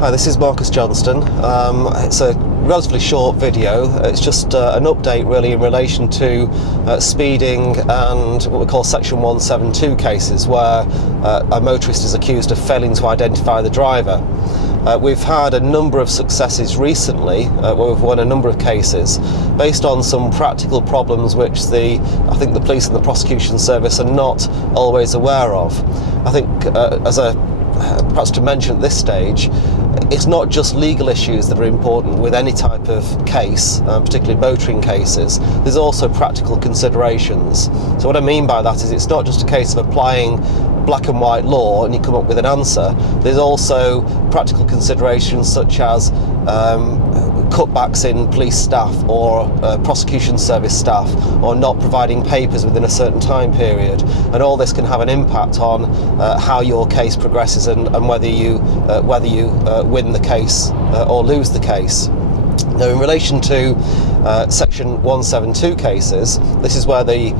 Hi, this is Marcus Johnston. It's a relatively short video. It's just an update really in relation to speeding and what we call Section 172 cases where a motorist is accused of failing to identify the driver. We've had a number of successes recently where we've won a number of cases based on some practical problems which I think the police and the prosecution service are not always aware of. I think perhaps to mention at this stage, it's not just legal issues that are important with any type of case, particularly motoring cases. There's also practical considerations. So what I mean by that is it's not just a case of applying black and white law and you come up with an answer. There's also practical considerations such as cutbacks in police staff or prosecution service staff, or not providing papers within a certain time period, and all this can have an impact on how your case progresses and whether you win the case or lose the case. Now, in relation to Section 172 cases, this is where the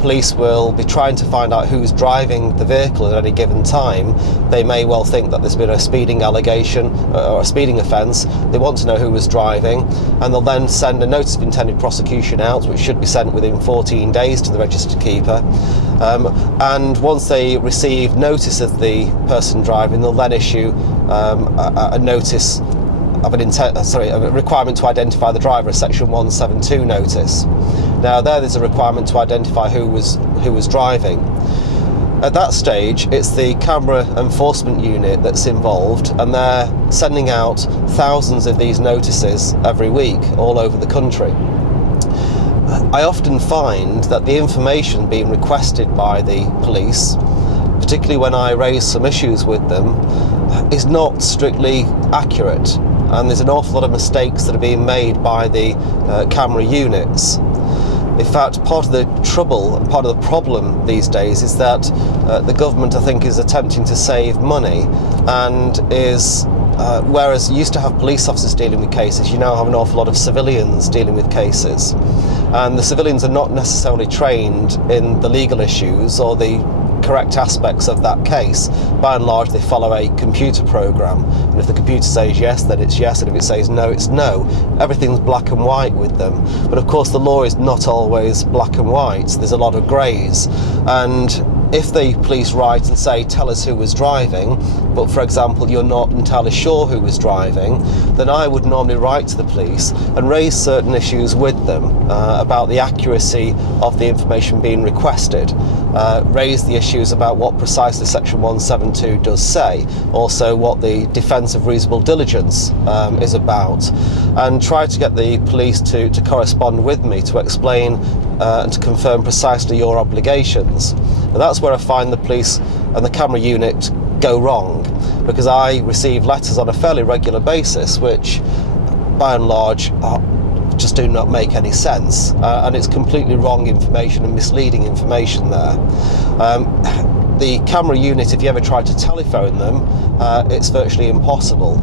police will be trying to find out who's driving the vehicle at any given time. They may well think that there's been a speeding allegation or a speeding offence. They want to know who was driving, and they'll then send a notice of intended prosecution out, which should be sent within 14 days to the registered keeper. And once they receive notice of the person driving, they'll then issue a notice of a requirement to identify the driver, a Section 172 notice. Now there's a requirement to identify who was driving. At that stage, it's the camera enforcement unit that's involved, and they're sending out thousands of these notices every week all over the country. I often find that the information being requested by the police, particularly when I raise some issues with them, is not strictly accurate. And there's an awful lot of mistakes that are being made by the camera units. In fact, part of the trouble and part of the problem these days is that the government, I think, is attempting to save money, and whereas you used to have police officers dealing with cases, you now have an awful lot of civilians dealing with cases. And the civilians are not necessarily trained in the legal issues or the correct aspects of that case. By and large, they follow a computer program, and if the computer says yes, then it's yes, and if it says no, it's no. Everything's black and white with them. But of course, the law is not always black and white. There's a lot of greys, and if the police write and say, tell us who was driving, but for example, you're not entirely sure who was driving, then I would normally write to the police and raise certain issues with them about the accuracy of the information being requested, raise the issues about what precisely Section 172 does say, also what the defence of reasonable diligence is about, and try to get the police to correspond with me to explain and to confirm precisely your obligations. And that's where I find the police and the camera unit go wrong, because I receive letters on a fairly regular basis which by and large just do not make any sense, and it's completely wrong information and misleading information there. The camera unit, if you ever try to telephone them, it's virtually impossible.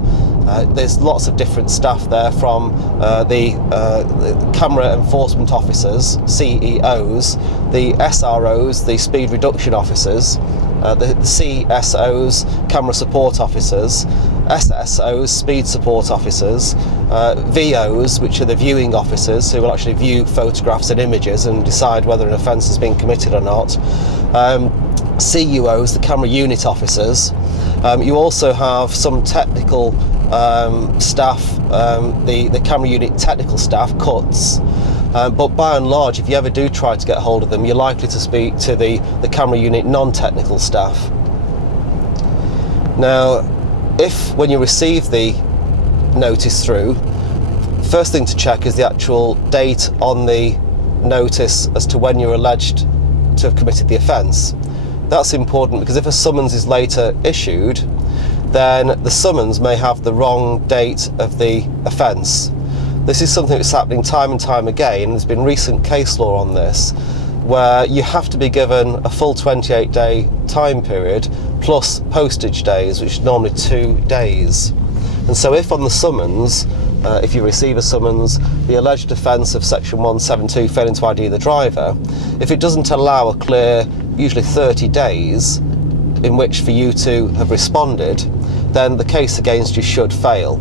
There's lots of different staff there, from the camera enforcement officers, CEOs, the SROs, the speed reduction officers, the CSOs, camera support officers, SSOs, speed support officers, VOs, which are the viewing officers who will actually view photographs and images and decide whether an offence has been committed or not, CUOs, the camera unit officers. You also have some technical staff, the camera unit technical staff, CUTs. But by and large, if you ever do try to get hold of them, you're likely to speak to the camera unit non-technical staff. Now, when you receive the notice through, first thing to check is the actual date on the notice as to when you're alleged to have committed the offence. That's important, because if a summons is later issued, then the summons may have the wrong date of the offence. This is something that's happening time and time again. There's been recent case law on this, where you have to be given a full 28-day time period plus postage days, which is normally 2 days. And so if on the summons, if you receive a summons, the alleged offence of Section 172, failing to ID the driver, if it doesn't allow a clear, usually 30 days, in which for you to have responded, then the case against you should fail.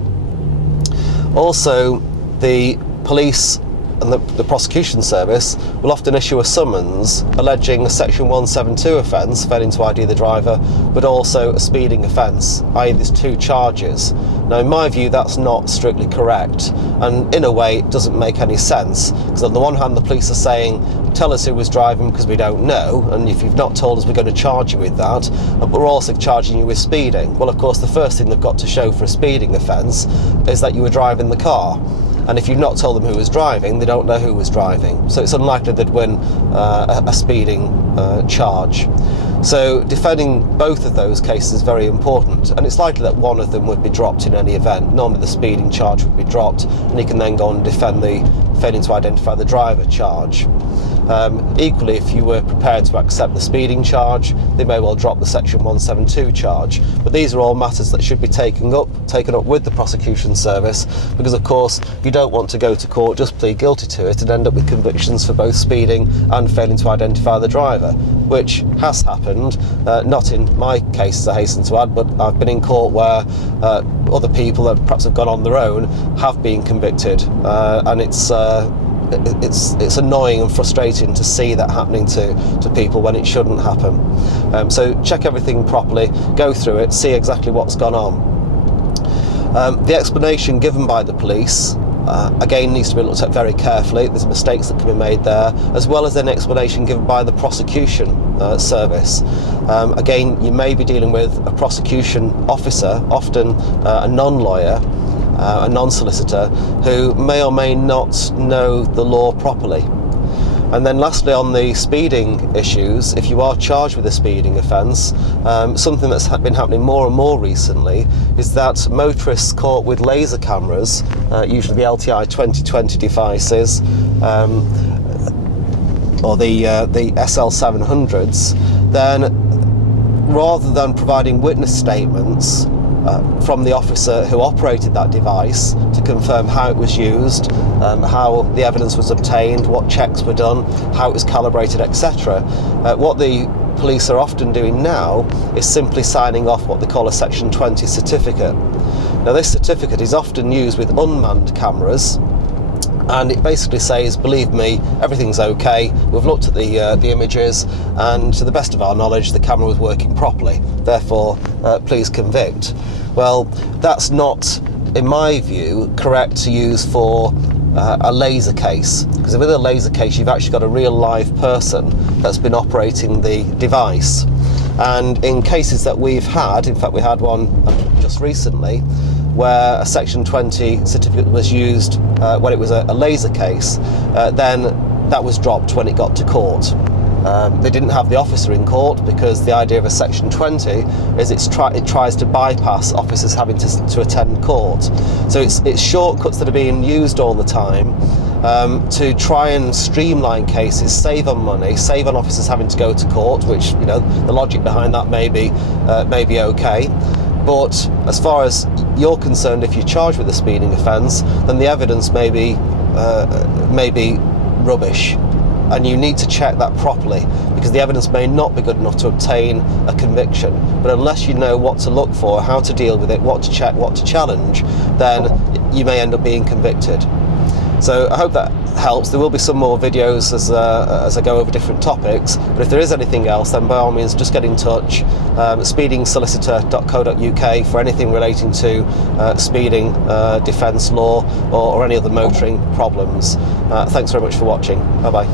Also, the police and the prosecution service will often issue a summons alleging a section 172 offence, failing to ID the driver, but also a speeding offence, i.e. there's two charges. Now, in my view, that's not strictly correct, and in a way it doesn't make any sense, because on the one hand the police are saying, tell us who was driving because we don't know, and if you've not told us we're going to charge you with that, but we're also charging you with speeding. Well, of course, the first thing they've got to show for a speeding offence is that you were driving the car. And if you've not told them who was driving, they don't know who was driving. So it's unlikely they'd win a speeding charge. So defending both of those cases is very important. And it's likely that one of them would be dropped in any event. Normally the speeding charge would be dropped, and you can then go and defend the failing to identify the driver charge. Equally, if you were prepared to accept the speeding charge, they may well drop the section 172 charge. But these are all matters that should be taken up with the prosecution service, because of course you don't want to go to court, just plead guilty to it, and end up with convictions for both speeding and failing to identify the driver, which has happened, not in my cases, I hasten to add, but I've been in court where other people that perhaps have gone on their own have been convicted, and it's annoying and frustrating to see that happening to people when it shouldn't happen. So check everything properly, go through it, see exactly what's gone on. The explanation given by the police again needs to be looked at very carefully. There's mistakes that can be made there, as well as an explanation given by the prosecution service. Again, you may be dealing with a prosecution officer, often a non-lawyer, a non-solicitor, who may or may not know the law properly. And then lastly, on the speeding issues, if you are charged with a speeding offence, something that's been happening more and more recently is that motorists caught with laser cameras, usually the LTI 2020 devices, or the SL700s, then rather than providing witness statements from the officer who operated that device to confirm how it was used, how the evidence was obtained, what checks were done, how it was calibrated, etc. What the police are often doing now is simply signing off what they call a Section 20 certificate. Now, this certificate is often used with unmanned cameras, and it basically says, believe me, everything's okay, we've looked at the images, and to the best of our knowledge the camera was working properly, therefore please convict. Well, that's not, in my view, correct to use for a laser case, because with a laser case you've actually got a real live person that's been operating the device. And in cases that we've had, in fact we had one just recently, where a Section 20 certificate was used when it was a laser case, then that was dropped when it got to court. They didn't have the officer in court because the idea of a Section 20 is it tries to bypass officers having to attend court. So it's shortcuts that are being used all the time to try and streamline cases, save on money, save on officers having to go to court, which, you know, the logic behind that may be okay. But as far as you're concerned, if you're charged with a speeding offence, then the evidence may be rubbish, and you need to check that properly, because the evidence may not be good enough to obtain a conviction. But unless you know what to look for, how to deal with it, what to check, what to challenge, then you may end up being convicted. So I hope that helps. There will be some more videos as I go over different topics, but if there is anything else, then by all means just get in touch. speedingsolicitor.co.uk for anything relating to speeding, defence law, or any other motoring problems. Thanks very much for watching. Bye bye.